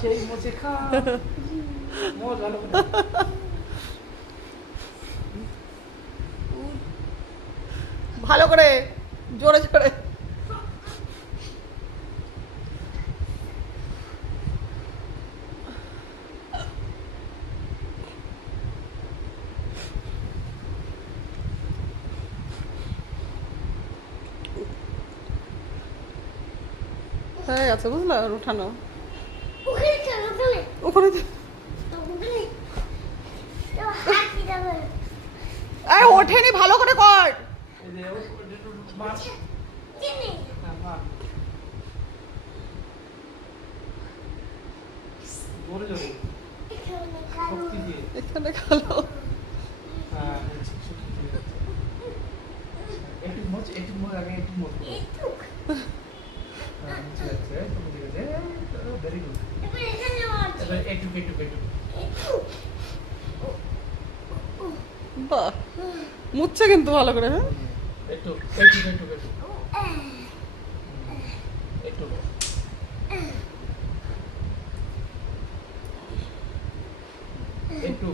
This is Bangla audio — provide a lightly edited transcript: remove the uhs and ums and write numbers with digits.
সেই মোচে খা মজা ভালো করে। ভালো করে জোরে জোরে। হয়ে গেছে বুঝলো, আর উঠানো ওখানে আরে ওঠেনি, ভালো করে কর। এই যে একটু মাছ মাছ জোরে জোরে শক্তি দিয়ে। এখানে খালো। হ্যাঁ শক্তি দিয়ে। একটু মোচ আগে একটু মোচ হ্যাঁ ঠিক আছে তুমি ঠিক আছে ভেরি গুড। এবার একটু বাহ, মুচ্ছে কিন্তু ভালো করে। হ্যাঁ একটু একটু